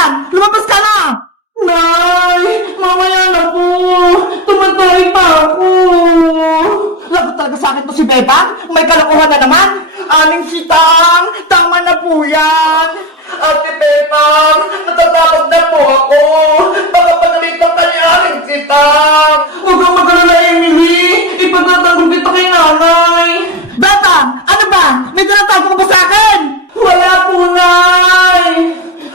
dyan! Lumabas ka na! Nay! Mamaya na po! Tumatay pa ako! Lagot talaga sa akin to si Bebang? May kalokohan na naman! Aling sitang! Tama na po yan! Ate Bebang! Natatakot na po ako! Baka pagalitan ka ni Aling sitang! Huwag kang mag-alala, Emily! Ipagtatanggol kita kay nanay! Bebang! Ano ba? May tinatago ka ba sa akin? Wala po, Nay!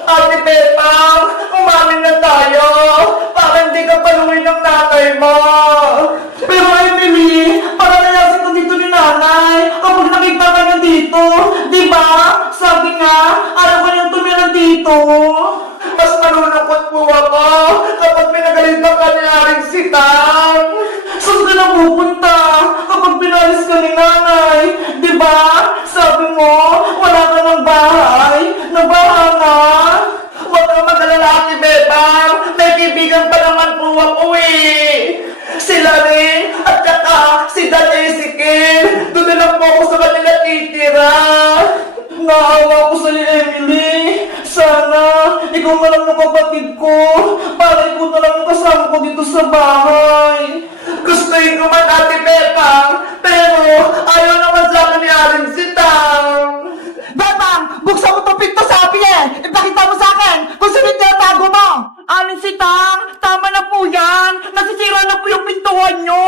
Ate Bebang! Umamin na tayo! Para hindi ka paluin ng nanay mo! Pero Emily, para nalasin ko dito ni nanay kapag nakita ka na dito, di ba? Sabi nga, ayaw ko niyang tumira dito. Mas malulungkot po ako kapag pinagalitan ka ni Aling Sitang. Saan ka na pupunta kapag pinalis ka ni nanay? Di ba? Sabi mo, wala ka ng bahay. Nabaha na. Huwag kang mag-alala, Ate Bebang. May kaibigan pa naman po ako eh. Sila rin, at saka si Dan Ezekiel. Doon na lang po ako sa kanila titira. Naawa ko sa'yo, Emily. Sana, ikaw na lang ng kapatid ko. Para ikaw na lang ang kasama ko dito sa bahay. Gustuin ko man, Ate Bebang, pero ayaw naman sa akin ni Aling Sitang. Bebang, buksan mo itong pinto, sabi eh. Ipakita mo sa akin kung sino yung tinatago mo. Aling Sitang, tama na po yan. Nasisira na po yung pintuan nyo.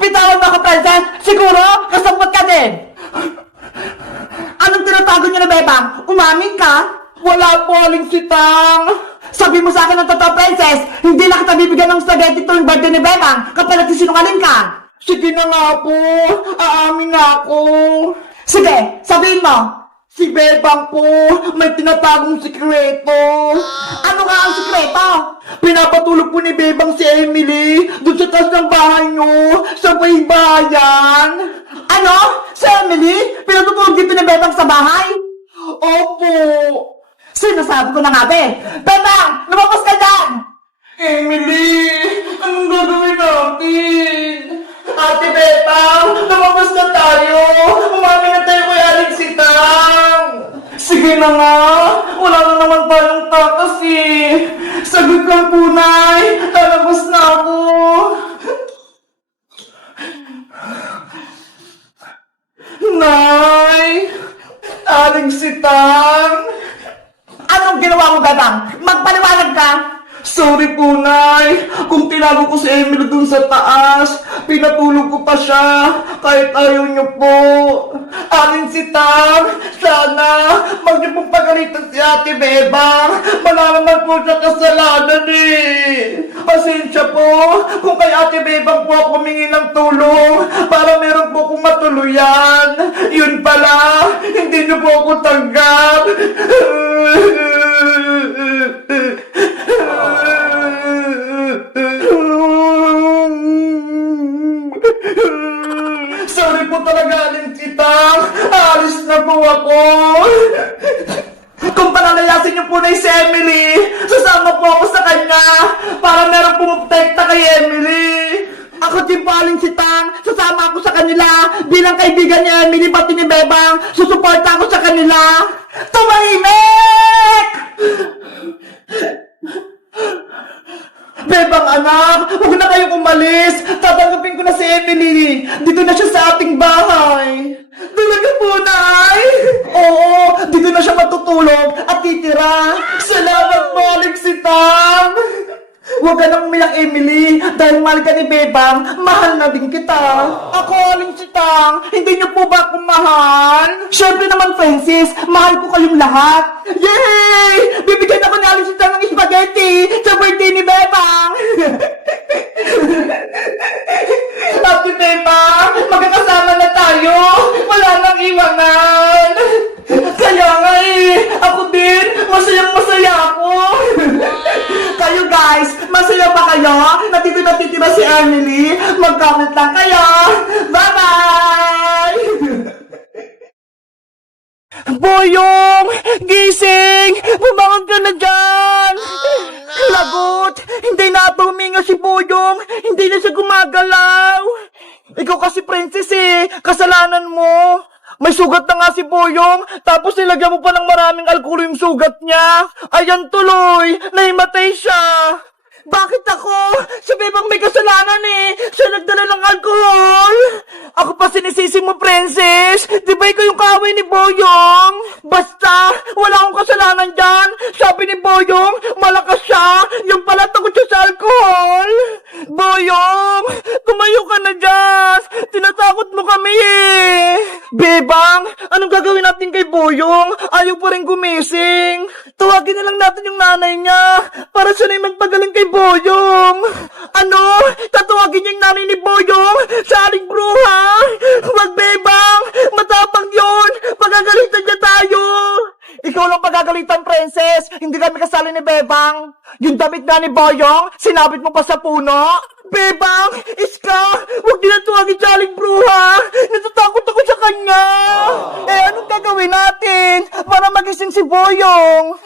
Bitawan mo ako, princess. Siguro, kasabot ka din. Anong tinatago nyo na, Bebang? Umamin ka? Wala po, Aling Sitang. Sabi mo sa akin ng totoo, princess, hindi na kita bibigyan ng spaghetti tuwing birthday ni Bebang kapag nagsisinungaling ka. Sige na nga po. Aamin na ako. Sige, sabihin mo. Si Bebang po, may tinatagong sikreto. Ano nga ang sikreto? Pinapatulog po ni Bebang si Emily doon sa taas ng bahay nyo, sa may bayan. Ano? Si Emily? Pinatutulog dito ni Bebang sa bahay? Opo. Sinasabi ko na nga, be. Bebang, lumabas ka dyan! Emily, anong gagawin natin? Ate Bebang, lumabas na tayo! Umami na tayo kay Aling Sitang! Sige na nga! Wala na naman tayong takas eh! Sagot lang po, Nay! Lalabas na ako! Nay! Aling Sitang! Anong ginawa mo, Bebang? Magpaliwanag ka! Sorry po, Nay. Kung tinago ko si Emily dun sa taas, pinatulog ko pa siya, kahit ayaw niyo po. Aling Sitang, sana, mag niyo pong pagalitan si Ate Bebang. Wala naman po siya kasalanan eh. Pasensya po, kung kay Ate Bebang po ako humingi ng tulong, para meron po akong matuluyan. Yun pala, hindi niyo po ako tanggap. Sorry po talaga, Aling Sitang. Alis na po ako. Kung palalayasin niyo po na si Emily, sasama po ako sa kanya para meron pumuprotekta kay Emily. Ako din po, Aling Sitang. Sasama ako sa kanila bilang kaibigan ni Emily pati ni Bebang. Susuporta ako sa kanila. Tumahimik! Bebang anak, huwag na kayong umalis. Tatanggapin ko na si Emily. Dito na siya sa ating bahay. Talaga po, Nay? Oo, dito na siya matutulog at titira. Salamat po, Aling Sitang. Huwag ka nang umiyak, Emily. Dahil mahal ka ni Bebang, mahal na din kita. Ako, Aling Sitang, hindi niyo po ba akong mahal? Siyempre naman, Francis, mahal ko kayong lahat. Yay! Bibigyan ako ni Aling Sitang ng spaghetti sa birthday ni Bebang. Happy Bebang, magkakasama na tayo. Wala nang iwanan. Kaya nga eh, ako din, masayang-masaya ako. Kayo guys, masaya ba kayo? Natitira si Emily? Mag-comment lang kayo. Bye-bye! Boyong! Gising! Bumangon ka na dyan! Lagot! Hindi na tuminga si Boyong! Hindi na siya gumagalaw! Ikaw kasi, Princess eh! Kasalanan mo! May sugat na nga si Boyong, tapos nilagyan mo pa ng maraming alkohol yung sugat niya. Ayan tuloy, nahimatay siya. Bakit ako? Si Bebang may kasalanan eh. Siya nagdala ng alkohol. Ako pa sinisisi mo, Princess. Di ba ikaw yung kaaway ni Boyong? Basta, wala akong kasalanan dyan. Sabi ni Boyong, malakas siya. Yung pala takot siya sa alkohol. Boyong, tumayo ka na dyan. Tinatakot mo kami eh. Bebang, anong gagawin natin kay Boyong? Ayaw pa rin gumising. Tawagin na lang natin yung nanay niya para siya na yung magpagaling kay Boyong. Ano? Tatawagin niya yung nanay ni Boyong sa aling bruha? Wag, Bebang! Matapang yun! Pagagalitan niya tayo! Ikaw lang pagagalitan, Princess! Hindi kami kasali ni Bebang! Yung damit nga ni Boyong, sinabit mo pa sa puno? Bebang! Iska! Huwag din na tuwagin sa aling bruha! Natatakot ako sa kanya! Anong gagawin natin para magising si Boyong?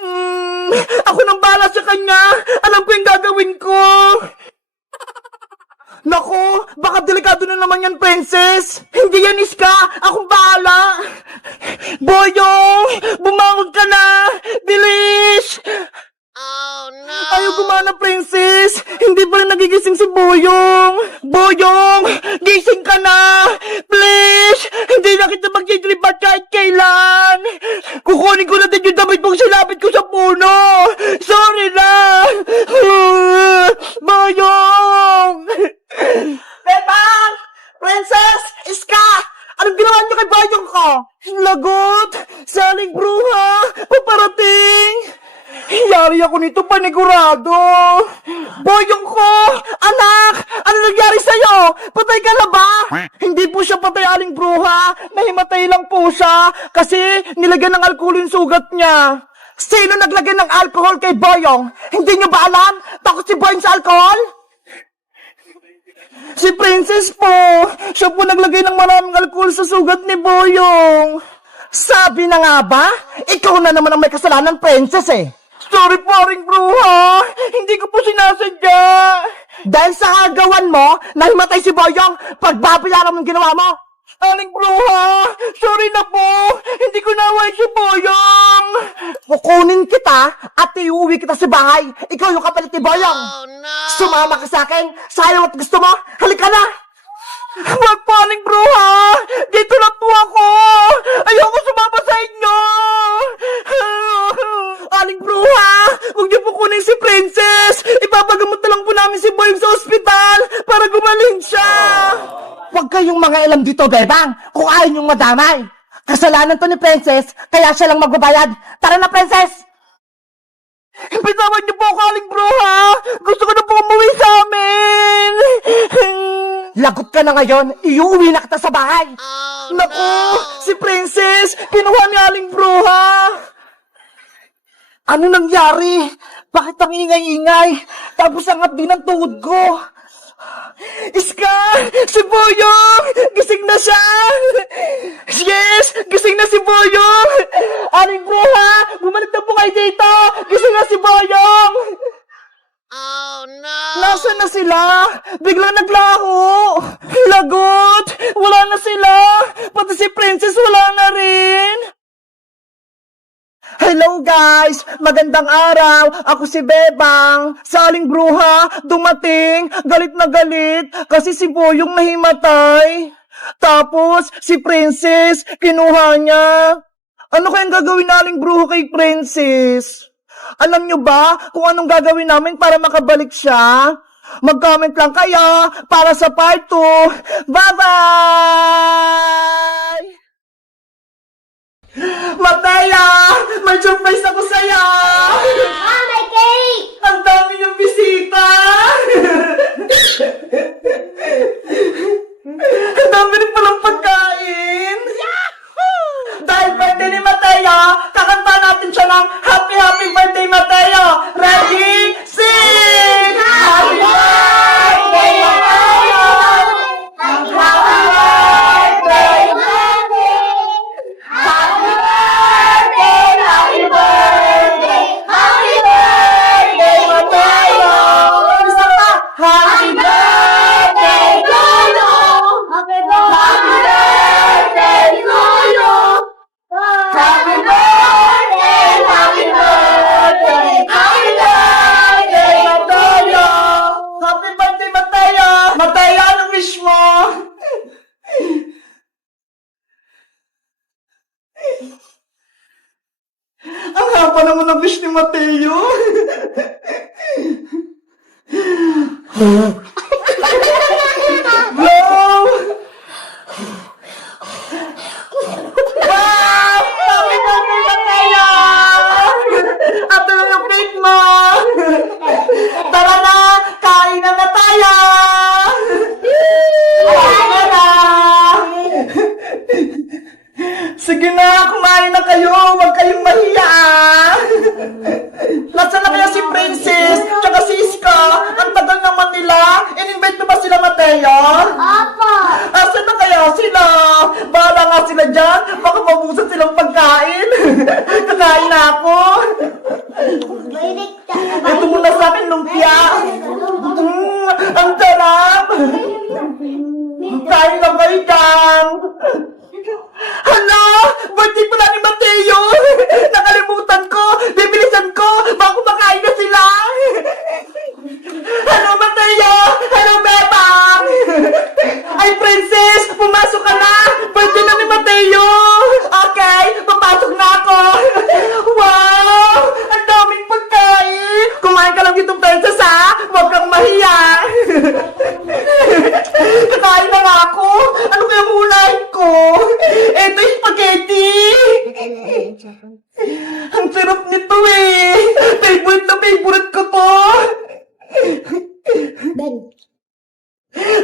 Ako nang bahala sa kanya! Alam ko yung gagawin ko! Naku, baka delikado na naman yan, Princess! Hindi yan, Iska! Akong bahala! Boyong! Bumangon ka na! Bilis! Oh no! Ayaw gumana, Princess! Hindi pa rin nagigising si Boyong! Boyong! Gising ka na! Please! Hindi na kita magkiklipat kahit kailan! Kukunin ko na din yung damit mong silapit ko sa puno! Sorry na! Boyong! Bebang! Princess! Iska! Anong ginawa niyo kay Boyong ko? Lagot! Saling bruha! Paparating! Yari ako nito, panigurado! Boyong ko! Anak! Ano nangyari sa'yo? Patay ka na ba? Hindi po siya patay, aling bruha. Nahimatay lang po siya kasi nilagyan ng alkohol yung sugat niya. Sino naglagay ng alcohol kay Boyong? Hindi niyo ba alam? Takot si Boyong sa alcohol? Si Princess po! Siya po naglagay ng maraming alcohol sa sugat ni Boyong. Sabi na nga ba? Ikaw na naman ang may kasalanan, Princess eh. Sorry po, aring bruha. Hindi ko po sinasadya. Dahil sa kagawan mo, nahimatay si Boyong, pagbabayaran mo ang ginawa mo. Aling bruha, sorry na po. Hindi ko naway si Boyong. Kukunin kita at iuwi kita sa bahay. Ikaw yung kapalit ni Boyong. Oh no! Sumama ka sa akin. Sayang at gusto mo. Halika na. Wag po, aling bruha. Dito na po ako. Ayoko sumama sa inyo. Aling bruha, huwag niyo po kunin si Princess. Ipapagamot na lang po namin si Boyong sa ospital para gumaling siya. Huwag kayong mga ilam dito, Bebang, kung ayaw niyong madamay. Kasalanan to ni Princess, kaya siya lang magbabayad. Tara na, Princess! Bitawan niyo po ako, aling bruha! Gusto ko na po umuwi sa amin! Lagot ka na ngayon, iuwi na kita sa bahay! Oh Naku! no! Si Princess! Kinuha ni aling bruha! Ano nangyari? Bakit ang ingay-ingay? Tapos angat din ang tuhod ko! Iska! Si Boyong! Gising na siya! Yes! Gising na si Boyong! Aling bruha! Bumalik na po kayo dito! Gising na si Boyong! Oh no! Nasaan na sila? Biglang naglaho! Lagot! Wala na sila! Pati si Princess wala na rin! Hello guys! Magandang araw! Ako si Bebang! Sa aling bruha, dumating! Galit na galit! Kasi si Boyong nahimatay! Tapos, si Princess, kinuha niya! Ano kayang gagawin na aling bruha kay Princess? Alam nyo ba kung anong gagawin namin para makabalik siya? Mag-comment lang kayo para sa part 2! Bye-bye! Mataya! May surprise ako sa'yo! Ah, may cake! Ang dami niyong bisita! Ang dami rin palang pagkain! Dahil birthday ni Mateo, kakanta natin siya ng Happy Happy Birthday Mateo! Ready? Sing! Happy birthday, Mateo! Happy birthday, Mateo! Happy birthday, happy birthday, happy birthday, Mateo! Isa pa! Happy birthday, Lolo! Happy birthday! Ang haba naman ng wish ni Mateo. Wow! Wow! Happy birthday, Mateo! Ito na yung cake mo! Tara na! Kain na na tayo! Kain na! Sige na, kumain na kayo! Huwag kayong mahiya! Nasaan na kaya si Princess? Tsaka si Iska? Ang tagal naman nila! In-invite mo ba sila, Mateo? Opo. Asan na kaya sila? Bahala nga sila dyan! Baka mabusan silang pagkain! Kakain na ako! Ito muna sa akin, lumpia! Ang sarap! Kain lang kayo dyan! Hala! Birthday pala ni Mateo! Nakalimutan ko! Bibilisan ko! Baka kumakain na sila! Hello, Mateo! Hello, Bebang! Ay, Princess! Pumasok ka na! Birthday na ni Mateo! Okay, papasok na ako! Wow! Ang daming pagkain! Kumain ka lang dito, Princess, ha? Huwag kang mahiya! Kakain na nga ako! Ano kayang unahin ko? Eto yung spaghetti! Ang sarap nito eh! Favorite na favorite ko to!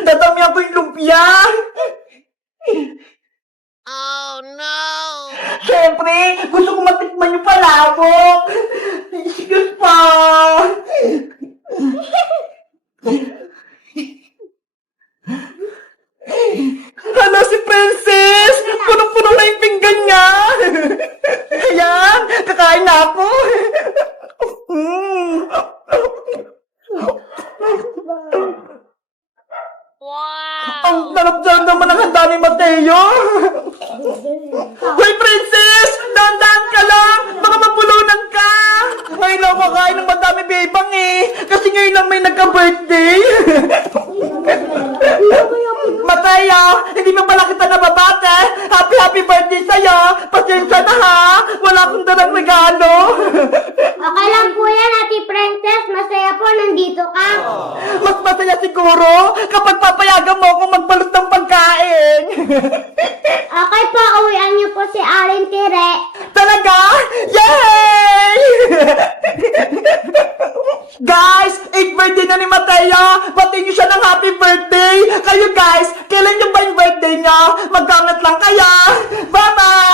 Dadamihan ko yung lumpia! Oh no! Siyempre, gusto ko matikman yung palabok! Excuse pa! Hala si Princess! Punong-puno na yung pinggan niya! Ayan! Kakain na ako! Ang Wow! sarap-sarap naman ang handa ni Mateo! Hoy, Princess! Dahan-dahan ka lang! Baka mapulunan ka! Ngayon lang ako kakain ng madami bebang eh! Kasi ngayon lang may nagka-birthday! Mateo! Hindi mo pala kita nababate! Happy birthday sa'yo! Pasensya na ha! Wala akong dalang regalo! Okay lang po yan, Ate Princess. Masaya po nandito ka. Mas masaya siguro kapag papayagan mo akong magbalot ng pagkain! Okay po, uwian niyo po si Aling Tire. Talaga? Yay! Guys, 8th birthday na ni Mateo! Batiin niyo siya ng happy birthday! Kayo guys, kailan niyo ba yung birthday niyo? Mag-comment lang kayo! Bye-bye!